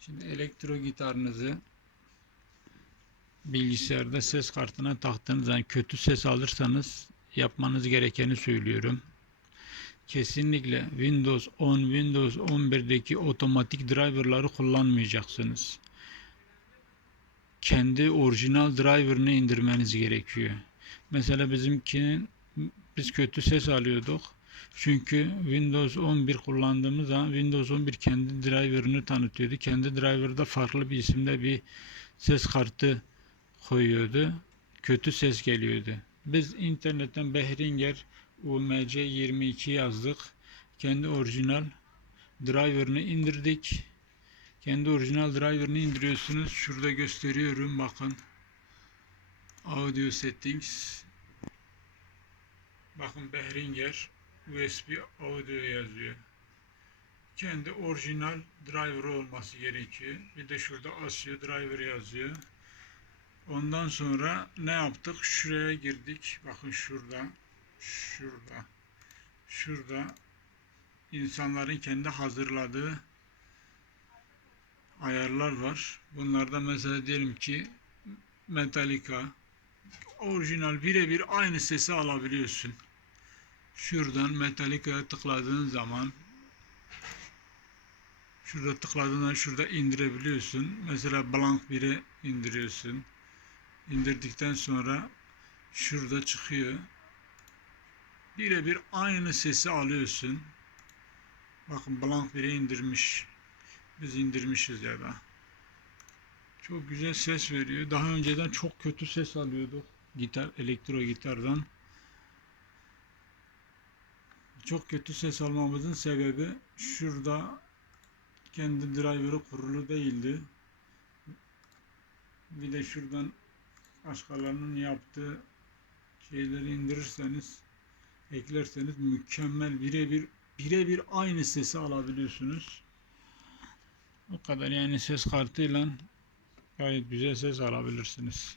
Şimdi elektro gitarınızı bilgisayarda ses kartına taktığınız zaman kötü ses alırsanız yapmanız gerekeni söylüyorum. Kesinlikle Windows 10, Windows 11'deki otomatik driverları kullanmayacaksınız. Kendi orijinal driver'ını indirmeniz gerekiyor. Mesela bizimkinin biz kötü ses alıyorduk. Çünkü Windows 11 kullandığımız zaman Windows 11 kendi driver'ını tanıtıyordu. Kendi driver'da farklı bir isimde bir ses kartı koyuyordu. Kötü ses geliyordu. Biz internetten Behringer UMC 22 yazdık. Kendi orijinal driver'ını indirdik. Kendi orijinal driver'ını indiriyorsunuz. Şurada gösteriyorum bakın. Audio settings. Bakın Behringer USB audio yazıyor. Kendi orijinal driver olması gerekiyor. Bir de şurada Asio driver yazıyor. Ondan sonra ne yaptık? Şuraya girdik. Bakın şurada. Şurada. Şurada insanların kendi hazırladığı ayarlar var. Bunlarda mesela diyelim ki Metallica orijinal birebir aynı sesi alabiliyorsun. Şuradan Metallica'ya tıkladığın zaman şurada tıkladığında şurada indirebiliyorsun. Mesela Blank 1'e indiriyorsun. İndirdikten sonra şurada çıkıyor. Birebir aynı sesi alıyorsun. Bakın Blank 1'e indirmiş. Biz indirmişiz ya da. Çok güzel ses veriyor. Daha önceden çok kötü ses alıyorduk. Gitar, elektro gitardan. Çok kötü ses almamızın sebebi şurada kendi driver'ı kurulu değildi. Bir de şuradan başkalarının yaptığı şeyleri indirirseniz eklerseniz mükemmel birebir birebir aynı sesi alabiliyorsunuz. O kadar yani ses kartıyla gayet güzel ses alabilirsiniz.